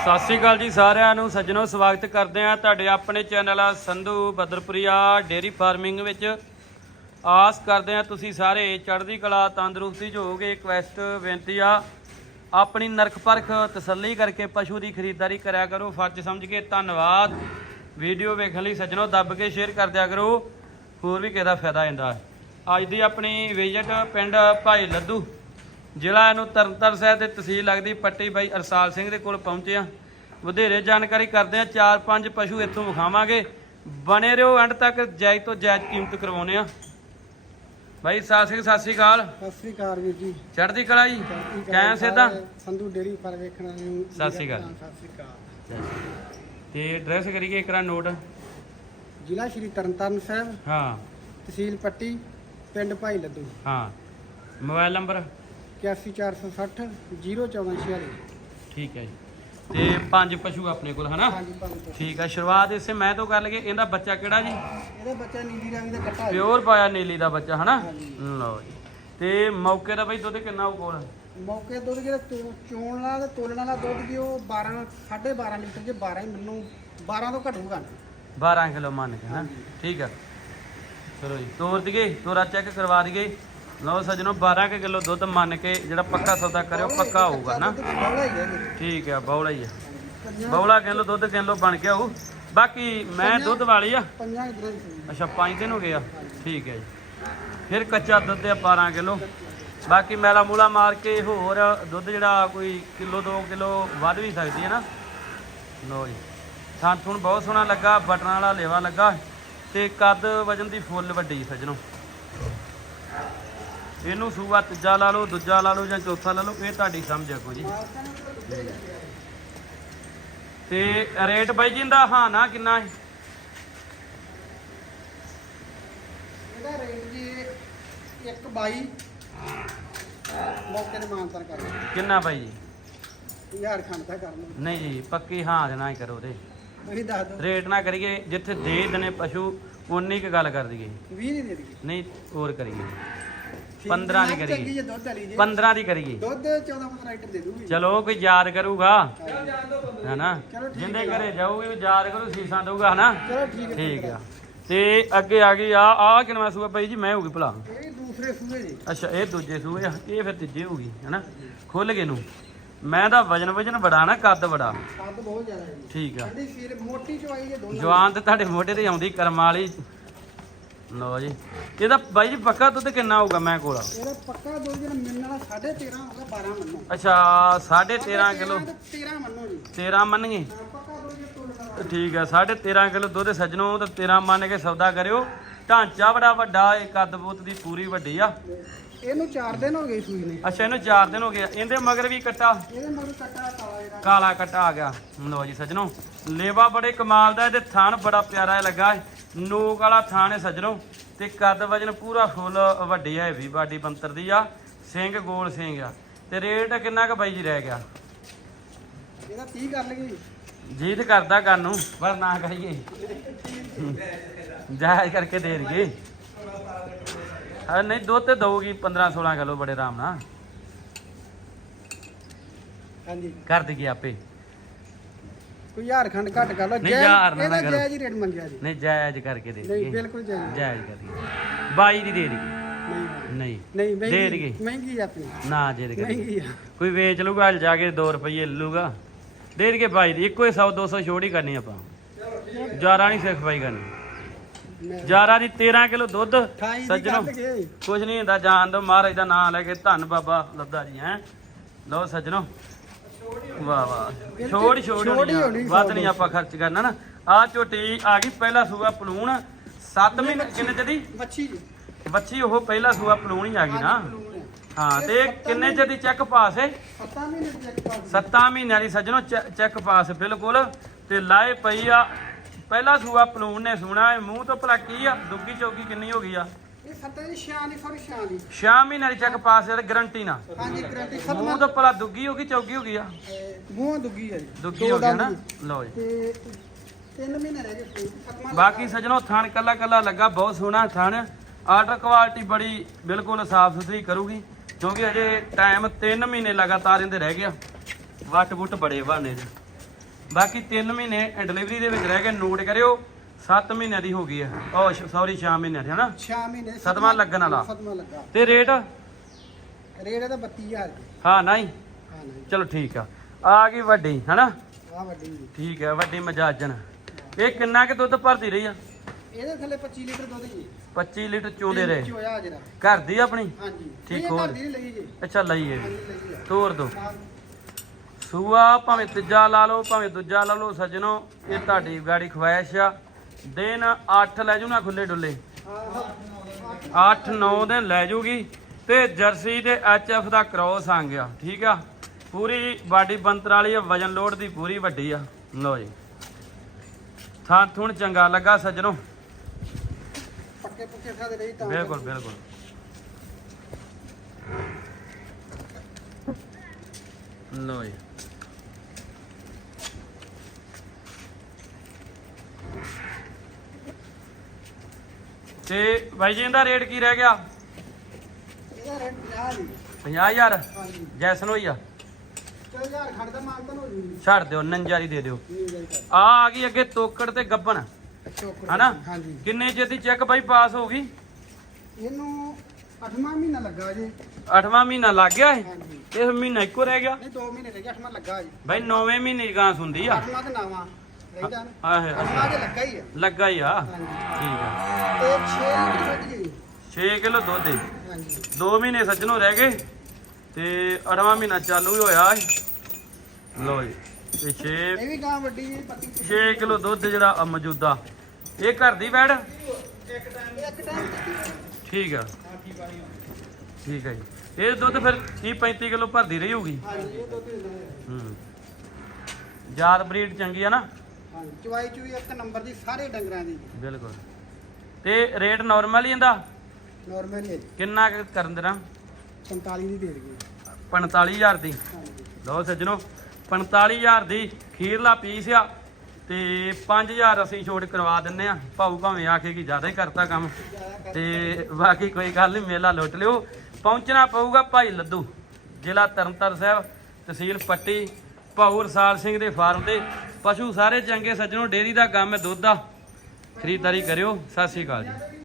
ਸਤਿ ਸ਼੍ਰੀ ਅਕਾਲ ਜੀ ਸਾਰਿਆਂ ਨੂੰ, ਸੱਜਣੋ, ਸਵਾਗਤ ਕਰਦੇ ਆ ਤੁਹਾਡੇ ਆਪਣੇ ਚੈਨਲ ਆ ਸੰਧੂ ਬਦਰਪੁਰੀਆ ਡੇਰੀ ਫਾਰਮਿੰਗ ਵਿੱਚ। ਆਸ ਕਰਦੇ ਆ ਤੁਸੀਂ ਸਾਰੇ ਚੜ੍ਹਦੀ ਕਲਾ, ਤੰਦਰੁਸਤੀ 'ਚ ਹੋਵੋਗੇ ਰਿਕਵੈਸਟ ਬੇਨਤੀ ਆ। ਆਪਣੀ ਨਰਖ ਪਰਖ ਤਸੱਲੀ ਕਰਕੇ ਪਸ਼ੂ ਦੀ ਖਰੀਦਦਾਰੀ ਕਰਿਆ ਕਰੋ, ਫਰਜ਼ ਸਮਝ ਕੇ ਧੰਨਵਾਦ। ਵੀਡੀਓ ਵੇਖਣ ਲਈ ਸੱਜਣੋ ਦੱਬ ਕੇ ਸ਼ੇਅਰ ਕਰ ਦਿਆ ਕਰੋ, ਹੋਰ ਵੀ ਕਿਹਦਾ ਫਾਇਦਾ ਹੁੰਦਾ। ਅੱਜ ਦੀ ਆਪਣੀ ਵਿਜ਼ਿਟ ਪਿੰਡ ਭਾਈ ਲੱਦੂ। ਜ਼ਿਲ੍ਹਾ ਇਹਨੂੰ ਤਰਨਤਾਰਨ ਸਾਹਿਬ ਦੇ ਤਹਿਸੀਲ ਲੱਗਦੀ ਪੱਟੀ ਬਾਈ ਅਰਸਾਲ ਸਿੰਘ ਦੇ ਕੋਲ ਪਹੁੰਚੇ ਆ ਵਧੇਰੇ ਜਾਣਕਾਰੀ ਕਰਦੇ ਆ ਚਾਰ ਪੰਜ ਪਸ਼ੂ ਇੱਥੋਂ ਵਿਖਾਵਾਂਗੇ। ਬਣੇ ਰਹੋ ਐਂਡ ਤੱਕ ਜਾਇਜ਼ ਤੋਂ ਜਾਇਜ਼ ਕੀਮਤ ਕਰਵਾਉਨੇ ਆ ਬਾਈ ਸਾਲ ਸਿੰਘ ਸਤਿ ਸ੍ਰੀ ਅਕਾਲ। ਸਤਿ ਸ੍ਰੀ ਅਕਾਲ ਵੀਰ ਜੀ। ਚੜ੍ਹਦੀ ਕਲਾ ਜੀ? ਕਾਇਮ ਸਿੱਧਾ ਸੰਧੂ ਡੇਰੀ ਪਰ ਵੇਖਣਾ ਨੂੰ ਸਤਿ ਸ੍ਰੀ ਅਕਾਲ। ਸਤਿ ਸ੍ਰੀ ਅਕਾਲ। ਤੇ ਐਡਰੈਸ ਕਰੀਏ ਇੱਕ ਨੋਟ ਜ਼ਿਲ੍ਹਾ ਸ਼੍ਰੀ ਤਰਨਤਾਰਨ ਸਾਹਿਬ ਹਾਂ। ਤਹਿਸੀਲ ਪੱਟੀ ਪਿੰਡ ਭਾਈ ਲੱਦੂ ਹਾਂ। Mobile number? 81460 01446 ਠੀਕ ਹੈ ਜੀ। ਤੇ ਪੰਜ ਪਸ਼ੂ ਆਪਣੇ ਕੋਲ ਹਨਾ? ਹਾਂਜੀ ਪੰਜ ਤੋਂ। ਠੀਕ ਆ ਸ਼ੁਰੂਆਤ ਇਸੇ ਮੈਂ ਤੋਂ ਕਰ ਲਈਏ। ਇਹਦਾ ਬੱਚਾ ਕਿਹੜਾ ਜੀ? ਇਹਦਾ ਬੱਚਾ ਨੀਲੀ ਰੰਗ ਦਾ ਕੱਟਾ ਹੈ ਪਿਓਰ ਪਾਇਆ ਨੀਲੀ ਦਾ ਬੱਚਾ ਹਨਾ। ਲਓ ਜੀ। ਤੇ ਮੌਕੇ ਦਾ ਬਈ ਦੁੱਧ ਕਿੰਨਾ ਉਹ ਕੋਲ? ਮੌਕੇ ਦੁੱਧ ਜਿਹੜਾ ਚੋਣ ਤੇ ਤੋਲਣ ਵਾਲਾ ਦੁੱਧ ਵੀ ਉਹ 12 12.5 ਲੀਟਰ ਜੇ 12 ਹੀ ਮੈਨੂੰ 12 ਤੋਂ ਘਟੂਗਾ ਨਾ 12 ਕਿਲੋ ਮੰਨ ਕੇ ਨਾ ਠੀਕ ਆ। ਚਲੋ ਜੀ ਤੋਰ ਦਈਏ ਤੋਰਾ ਚੈੱਕ ਕਰਵਾ ਦਈਏ। ਲਓ ਸੱਜਣੋ 12 ਕੁ ਕਿਲੋ ਦੁੱਧ ਮੰਨ ਕੇ ਜਿਹੜਾ ਪੱਕਾ ਸੌਦਾ ਕਰਿਓ ਪੱਕਾ ਹੋਊਗਾ ਨਾ। ਠੀਕ ਆ ਬੌਲਾ ਹੀ ਆ। ਬੌਲਾ ਕਿਲੋ ਦੁੱਧ ਕਿਲੋ ਬਣ ਗਿਆ ਉਹ। ਬਾਕੀ ਮੈਂ ਦੁੱਧ ਵਾਲੀ ਆ। ਅੱਛਾ 5 ਦਿਨ ਹੋ ਗਏ ਆ। ਠੀਕ ਹੈ ਜੀ। ਫਿਰ ਕੱਚਾ ਦੁੱਧ ਆ 12 ਕਿਲੋ। ਬਾਕੀ ਮੈਲਾ ਮੂਲਾ ਮਾਰ ਕੇ ਹੋਰ ਦੁੱਧ ਜਿਹੜਾ ਕੋਈ ਕਿਲੋ 2 ਕਿਲੋ ਵੱਧ ਵੀ ਸਕਦੀ ਹੈ ਨਾ। ਲੋ ਜੀ। ਥਣ ਥੁਣ ਬਹੁਤ ਸੋਹਣਾ ਲੱਗਾ ਬਟਨਾਂ ਵਾਲਾ ਲੇਵਾ ਲੱਗਾ। ਤੇ ਕੱਦ ਵਜਨ ਦੀ ਫੁੱਲ ਵੱਡੀ ਸੱਜਣੋ। ਇਹਨੂੰ ਸੂਆ ਤੀਜਾ ਲਾ ਲਓ ਦੂਜਾ ਲਾ ਲਓ ਜਾਂ ਚੌਥਾ ਲਾ ਲਓ ਇਹ ਤੁਹਾਡੀ ਸਮਝ ਆ ਕੋਈ। ਜੀ ਤੇ ਰੇਟ ਬਾਈ ਜੀ ਦਾ ਹਾਂ ਨਾ ਕਿੰਨਾ ਹੈ? ਇਹਦਾ ਰੇਟ ਜੀ 122 ਮੌਕੇ ਤੇ ਕਰ ਕਿੰਨਾ ਬਾਈ ਜੀ? ਹਜ਼ਾਰ ਖੰਡ ਦਾ ਕਰ ਲਓ। ਨਹੀਂ ਜੀ ਪੱਕੀ ਹਾਂ ਦੇ ਨਾ ਹੀ ਕਰੋ ਤੇ। ਤੁਸੀਂ ਦੱਸ ਦਿਓ। ਰੇਟ ਨਾ ਕਰੀਏ ਜਿੱਥੇ ਦੇ ਦਨੇ ਪਸ਼ੂ ਉਨੀ ਕੁ ਗੱਲ ਕਰ ਦਈਏ। 20 ਨਹੀਂ ਦੇ ਦਈਏ। ਨਹੀਂ ਹੋਰ ਕਰੀਏ। 15 ਦੀ ਕਰੀਏ। ਚੰਗੀ ਜੇ ਦੁੱਧ ਵਾਲੀ ਜੇ। 15 ਦੀ ਕਰੀਏ। ਦੁੱਧ 14 15 ਲੀਟਰ ਦੇ ਦੂਗੀ। ਚਲੋ ਕੋਈ ਯਾਦ ਕਰੂਗਾ। ਹਨਾ? ਚਲੋ ਠੀਕ ਜਿੰਦੇ। ਘਰੇ ਜਾਊਗੀ ਵੀ ਯਾਦ ਕਰੂ ਸੀਸਾਂ ਦਊਗਾ ਹਨਾ? ਚਲੋ ਠੀਕ ਹੈ। ਠੀਕ ਆ। ਤੇ ਅੱਗੇ ਆ ਗਈ ਆ ਆ ਕਿਨਵਾ ਸੂਆ ਬਾਈ ਜੀ? ਮੈਂ ਹੋਊਗੀ ਭਲਾ। ਇਹ ਦੂਸਰੇ ਸੂਏ ਜੀ। ਅੱਛਾ ਇਹ ਦੂਜੇ ਸੂਏ ਆ। ਇਹ ਫਿਰ ਤੀਜੇ ਹੋਊਗੀ ਹਨਾ? ਖੁੱਲ ਗਏ ਨੂੰ ਮੈਂ ਦਾ ਵਜਨ ਵਜਨ ਬੜਾ ਨਾ ਕੱਦ ਬੜਾ। ਕੱਦ ਬਹੁਤ ਜ਼ਿਆਦਾ ਹੈ ਜੀ। ਠੀਕ ਆ। ਕਹਿੰਦੀ ਫਿਰ ਮੋਟੀ ਚਵਾਈ ਜੇ ਦੋਨੋਂ ਜਵਾਨ ਤੇ ਤੁਹਾਡੇ ਮੋਢੇ ਤੇ ਆਉਂਦੀ ਕਰਮ ਵਾਲੀ। ਲਓ ਜੀ। ਇਹਦਾ ਬਾਈ ਜੀ ਪੱਕਾ ਦੁੱਧ ਕਿੰਨਾ ਹੋਊਗਾ ਮੈਂ ਕੋਲ ਇਹਦਾ ਪੱਕਾ ਦੁੱਧ ਜਿਹੜਾ ਮਿਲਣ ਵਾਲਾ 13.5 ਹੋਗਾ 12 ਮੰਨੋ। ਅੱਛਾ 13.5 ਕਿਲੋ। 13 ਮੰਨੋ ਜੀ। 13 ਮੰਨਗੇ ਹਾਂ, ਪੱਕਾ ਦੁੱਧ ਜੇ ਤੋਲ ਵਾਲਾ ਠੀਕ ਆ 13.5 ਕਿਲੋ ਦੁੱਧ ਸੱਜਣੋ ਤੇ 13 ਮੰਨ ਕੇ ਸੌਦਾ ਕਰਿਓ। ਢਾਂਚਾ ਬੜਾ ਵੱਡਾ ਏ ਕੱਦ ਬੂਤ ਦੀ ਪੂਰੀ ਵੱਡੀ ਆ। ਇਹਨੂੰ 4 ਦਿਨ ਹੋ ਗਏ ਸੂਈ ਨੇ। ਅੱਛਾ ਇਹਨੂੰ 4 ਦਿਨ ਹੋ ਗਏ। ਇਹਦੇ ਮਗਰ ਵੀ ਕੱਟਾ? ਇਹਦੇ ਮਗਰ ਕੱਟਾ ਕਾਲਾ ਕਾਲਾ ਕੱਟਾ ਆ ਗਿਆ। ਲਓ ਜੀ ਸੱਜਣੋ ਲੇਵਾ ਬੜੇ ਕਮਾਲ ਦਾ ਇਹਦੇ ਥਣ ਬੜਾ ਪਿਆਰਾ ਲੱਗਾ। ਏ। ਨੋਕ ਵਾਲਾ ਥਣ ਸੱਜਣੋ ਤੇ ਕੱਦ ਵਜਨ ਪੂਰਾ ਫੁੱਲ ਵੱਡੀ ਹੈ ਵੀ ਬਾਡੀ ਬੰਤਰ ਦੀ ਆ। ਸਿੰਘ ਗੋਲ ਸਿੰਘ ਆ। ਤੇ ਰੇਟ ਕਿੰਨਾ ਕੁ ਬਾਈ ਜੀ ਰਹਿ ਗਿਆ? ਇਹਦਾ 30 ਕਰ ਲਈਏ ਜੀਤ ਕਰਦਾ ਕਰਨ ਨੂੰ ਪਰ ਨਾ ਕਰੀਏ। ਜਾਇਜ਼ ਕਰਕੇ ਦੇ ਦਈਏ। ਹਾਂ ਨਹੀਂ ਦੁੱਧ ਤੇ ਦਊਗੀ 15 16 ਕਿਲੋ ਬੜੇ ਆਰਾਮ ਨਾਲ। ਹਾਂਜੀ। ਕਰ ਦਈਏ ਆਪੇ। ਕੋਈ ਹਜ਼ਾਰ ਖੰਡ ਘੱਟ ਕਰ ਨਹੀਂ, ਨਾ ਕਰੋ। ਜਾਇਜ਼ ਹੀ ਰੇਟ ਮੰਗਿਆ ਜੀ। ਨਹੀਂ ਜਾਇਜ਼ ਕਰਕੇ ਦੇ ਨਹੀਂ ਦਈਏ। ਬਿਲਕੁਲ ਜਾਇਜ਼। ਜਾਇਜ਼ ਕਰੀਏ 22 ਦੀ ਦੇ ਦਈਏ। ਨਹੀਂ। ਨਹੀਂ ਨਹੀਂ ਦੇ ਮਹਿੰਗੀ ਦੇਈਏ। ਮਹਿੰਗੀ ਆ ਆਪਣੀ। ਨਾ ਜੇ ਕਰੀ। ਮਹਿੰਗੀ ਆ। ਕੋਈ ਵੇਚ ਲੂਗਾ ਹਲ ਜਾ ਕੇ 2 ਰੁਪਏ ਲੂਗਾ ਦੇ ਦਈਏ 22 ਦੀ। ਇੱਕੋ ਹੀ 100 200 ਛੋੜ ਹੀ ਕਰਨੀ ਆਪਾਂ। ਜਾਰਾ ਨਹੀਂ ਸਿੱਖ ਪਾਈ ਕਰਨੀ। ਮੈਂ ਜਾਰਾ ਦੀ 13 ਕਿਲੋ ਦੁੱਧ 28 ਦੀ ਸੱਜਣੋ। ਕੱਢ ਕੇ। ਕੁਝ ਨਹੀਂ ਹੁੰਦਾ ਜਾਣ ਦੋ ਮਹਾਰਾਜ ਦਾ ਨਾਮ ਲੈ ਕੇ ਧੰਨ ਬਾਬਾ ਲੱਦਾ ਜੀ ਹੈ। ਲਓ ਸੱਜਣੋ। ਵਾਹ ਵਾਹ। ਛੋੜ ਛੋੜ ਛੋੜ ਹੀ ਹੋਣੀ, ਵੱਧ ਨਹੀਂ ਆਪਾਂ ਖਰਚ ਕਰਨਾ ਨਾ। ਆ ਝੋਟੀ ਆ ਗਈ ਪਹਿਲਾ ਸੂਆ ਪਲੂਣ। 7 ਮਹੀਨੇ ਕਿੰਨੇ ਚਦੀ ਮੱਛੀ ਜੀ। ਬੱਚੀ ਉਹ ਪਹਿਲਾ ਸੂਆ ਪਲੂਣ ਹੀ ਆ ਗਈ ਨਾ। ਹਾਂ ਤੇ ਕਿੰਨੇ ਚਦੀ ਚੈੱਕ ਪਾਸ ਹੈ ਪਤਾ ਨਹੀਂ ਨੇ ਚੈੱਕ ਕਰ 7 ਮਹੀਨਿਆਂ ਦੀ ਸੱਜਣੋ ਚੈ- ਚੈੱਕ ਪਾਸ ਬਿਲਕੁਲ। ਤੇ ਲਾਏ ਪਈ ਆ। ਪਹਿਲਾ ਸੂਆ ਪਲੂਣ ਨੇ ਸੁਣਾ। ਮੂੰਹ ਤੋਂ ਭਲਾ ਕੀ ਆ? ਦੁੱਗੀ ਚੌਗੀ ਕਿੰਨੀ ਹੋ ਗਈ ਆ? ਇਹ ਸੱਤਾ ਦੀ ਸ਼ਾਨ ਦੀ ਸੌਰੀ ਸ਼ਾਨ ਦੀ। 6 ਮਹੀਨਿਆਂ ਦੀ ਚੈੱਕ ਪਾਸ ਹੈ ਗਰੰਟੀ ਨਾ ਹਾਂਜੀ ਗਰੰਟੀ ਮੂੰਹ ਖਤਮ ਤੋਂ ਭਲਾ ਦੁੱਗੀ ਹੋ ਗਈ ਚੌਗੀ ਹੋ ਗਈ ਆ? ਮੂੰਹ ਦੁੱਗੀ ਹੈ ਜੀ। ਦੁੱਗੀ ਹੋ ਗਿਆ ਨਾ? ਲਓ ਜੀ। ਤੇ ਤਿੰਨ ਮਹੀਨੇ ਰਹਿ ਗਏ ਖਤਮਾ ਬਾਕੀ ਸਜਣੋ ਥਣ ਕੱਲਾ ਕੱਲਾ ਲੱਗਾ ਬਹੁਤ ਸੋਹਣਾ ਥਣ। ਆਰਡਰ ਕੁਆਲਿਟੀ ਬੜੀ ਬਿਲਕੁਲ ਸਾਫ਼ ਸੁਥਰੀ ਕਰੂਗੀ ਕਿਉਂਕਿ ਅਜੇ ਟਾਈਮ 3 ਮਹੀਨੇ ਲਗਾਤਾਰ ਇਹਦੇ ਰਹਿ ਗਿਆ। ਵੱਟ ਵੁੱਟ ਬੜੇ ਬਹਾਨੇ ਦੇ ਬਾਕੀ 3 ਮਹੀਨੇ ਡਿਲੀਵਰੀ ਦੇ ਵਿੱਚ ਰਹਿ ਗਏ ਨੋਟ ਕਰਿਓ। 7 ਮਹੀਨਿਆਂ ਦੀ ਹੋ ਗਈ ਹੈ ਉਹ ਸੌਰੀ 6 ਮਹੀਨਿਆਂ ਦੀ ਹਨਾ? 6 ਮਹੀਨੇ ਸਤਵਾਂ ਲੱਗਣ ਵਾਲਾ। ਸਤਵਾਂ ਲੱਗਾ। ਤੇ ਰੇਟ? ਰੇਟ ਇਹਦਾ 32000 ਰੁਪਏ। ਹਾਂ ਨਹੀਂ? ਹਾਂ ਨਹੀਂ। ਚਲੋ ਠੀਕ ਆ। ਆ ਗਈ ਵੱਡੀ ਹਨਾ? ਆ ਵੱਡੀ। ਠੀਕ ਹੈ ਵੱਡੀ ਮਜਾਜਨ। ਇਹ ਕਿੰਨਾ ਕਿ ਦੁੱਧ ਭਰਦੀ ਰਹੀ ਆ? ਇਹਦੇ ਥੱਲੇ 25 ਲੀਟਰ ਦੁੱਧ ਜੀ। 25 ਲੀਟਰ ਚੋਦੇ ਰਹੇ ਚੋਇਆ ਘਰ ਦੀ ਆਪਣੀ? ਹਾਂਜੀ। ਠੀਕ ਹੋਰ। ਘਰ ਦੀ ਲਈ ਜੀ। ਅੱਛਾ ਲਈ ਹੈ। ਆ ਤੋਰ ਦੋ। ਸੂਆ ਭਾਵੇਂ ਤੀਜਾ ਲਾ ਲਓ ਭਾਵੇਂ ਦੂਜਾ ਲਾ ਲਓ ਸੱਜਣੋ ਇਹ ਤੁਹਾਡੀ ਗਾੜੀ ਖਵਾਇਸ਼ ਆ। ਦਿਨ 8 ਲੈ ਜੂ ਨਾ ਖੁੱਲੇ ਡੁੱਲੇ। ਹਾਂ 8 9 ਦਿਨ ਲੈ ਜੂਗੀ ਤੇ ਜਰਸੀ ਤੇ ਐਫ ਦਾ ਕ੍ਰੋਸ ਆ ਗਿਆ ਠੀਕ ਆ? ਪੂਰੀ ਬਾਡੀ ਬੰਤਰ ਵਾਲੀ ਆ ਵਜਨ ਲੋਡ ਦੀ ਪੂਰੀ ਵੱਡੀ ਆ। ਲਓ ਜੀ। ਥਾਂ ਥੁਣ ਚੰਗਾ ਲੱਗਾ ਸੱਜਣੋ। ਪੱਕੇ ਪੁੱਕੇ ਖਾਦੇ ਰਹੀ ਤਾਂ। ਬਿਲਕੁਲ ਬਿਲਕੁਲ। ਲਓ ਜੀ। ਤੇ ਬਾਈ ਜੀ ਇਹਦਾ ਰੇਟ ਕੀ ਰਹਿ ਗਿਆ? ਇਹਦਾ ਰੇਟ 50 ਜੀ 50000 ਹਾਂਜੀ। ਜੈਸਨ ਹੋਈ ਆ? ਚਲ ਯਾਰ ਖੜ ਦਾ ਮਾਲ ਤਾਂ ਹੋ ਛੱਡ ਦਿਓ ਨੰਜਾਰੀ ਦੇ ਦਿਓ। ਆ ਆ ਗਈ ਅੱਗੇ ਤੋਕੜ ਤੇ ਗੱਬਣ। ਹਨਾ? ਹਾਂਜੀ। ਕਿੰਨੇ ਚਿਰ ਦੀ ਚੈੱਕ ਬਾਈ ਪਾਸ ਹੋ ਗਈ? ਇਹਨੂੰ 8ਵਾਂ ਮਹੀਨਾ ਲੱਗਾ ਜੀ। 8ਵਾਂ ਮਹੀਨਾ ਲੱਗ ਗਿਆ ਇਹ? ਇਹ ਮਹੀਨਾ ਇੱਕੋ ਰਹਿ ਗਿਆ? ਨਹੀਂ 2 ਮਹੀਨੇ ਰਹਿ ਗਏ 8ਵਾਂ ਲੱਗਾ ਜੀ। ਬਾਈ 9ਵੇਂ ਮਹੀਨੇ ਦੀ ਗਾਂ ਹੁੰਦੀ ਆ। 8ਵਾਂ ਤੇ 9ਵਾਂ ਰਹਿੰਦਾ ਨਾ? ਆਹੇ 8ਵਾਂ ਤੇ ਲੱਗਾ ਹੀ ਆ। ਲੱਗਾ ਹੀ ਆ। ਠੀਕ ਆ। ਤੇ 6 ਲੀਟਰ ਜੀ। 6 ਕਿਲੋ ਦੁੱਧ ਦੇ ਹਾਂਜੀ। 2 ਮਹੀਨੇ ਸੱਜਣੋਂ ਰਹਿ ਗਏ ਤੇ 8ਵਾਂ ਮਹੀਨਾ ਚਾਲੂ ਹੀ ਹੋਇਆ ਏ। ਲਓ ਜੀ ਇਹ 6 ਇਹ ਵੀ ਗਾਂ ਵੱਡੀ ਜੀ ਪੱਤੀ 6 ਕਿਲੋ ਦੁੱਧ ਜਿਹੜਾ ਆ ਮੌਜੂਦਾ। ਇਹ ਘਰ ਦੀ ਵੈੜ? ਇੱਕ ਟਾਈਮ ਠੀਕ ਆ। ਠੀਕ ਹੈ ਜੀ। ਇਹ ਦੁੱਧ ਫਿਰ 30 35 ਕਿਲੋ ਭਰਦੀ ਰਹੀ ਹੋਊਗੀ। ਹਾਂਜੀ ਇਹ ਦੁੱਧ ਦਿੰਦਾ ਹੈ ਹੂੰ। ਯਾਦ ਬਰੀਡ ਚੰਗੀ ਆ ਨਾ? ਹਾਂਜੀ। ਚਵਾਈ ਚੂਈ ਇੱਕ ਨੰਬਰ ਦੀ ਸਾਰੇ ਡੰਗਰਾਂ ਦੀ। ਬਿਲਕੁਲ। ਤੇ ਰੇਟ ਨਾਰਮਲ ਹੀ ਇਹਦਾ ਨਾਰਮਲ ਹੀ ਹੈ ਜੀ। ਕਿੰਨਾ ਕੁ ਕਰਨ ਦੇਣਾ? 45 ਦੀ ਦੇ ਦਈਏ। 45000 ਦੀ। ਹਾਂਜੀ। ਲਓ ਸੱਜਣੋ 45000 ਦੀ ਖੀਰਲਾ ਪੀਸ ਆ ਤੇ 5000 ਅਸੀਂ ਛੋਟ ਕਰਵਾ ਦਿੰਨੇ ਆ। ਭਾਊ ਭਾਵੇਂ ਆਖੇ ਕਿ ਜ਼ਿਆਦਾ ਹੀ ਕਰਤਾ ਕੰਮ। ਤੇ ਬਾਕੀ ਕੋਈ ਗੱਲ ਨਹੀਂ ਮੇਲਾ ਲੁੱਟ ਲਿਓ। ਪਹੁੰਚਣਾ ਪਊਗਾ ਭਾਈ ਲੱਦੂ ਜ਼ਿਲ੍ਹਾ ਤਰਨਤਾਰਨ ਸਾਹਿਬ ਤਹਿਸੀਲ ਪੱਟੀ ਭਾਊ ਰਸਾਲ ਸਿੰਘ ਦੇ ਫਾਰਮ ਤੇ। ਪਸ਼ੂ ਸਾਰੇ ਚੰਗੇ, ਸੱਜਣੋ ਡੇਰੀ ਦਾ ਕੰਮ ਹੈ, ਦੁੱਧ ਦਾ। ਖਰੀਦਦਾਰੀ ਕਰਿਓ। ਸਤਿ ਸ਼੍ਰੀ ਅਕਾਲ ਜੀ।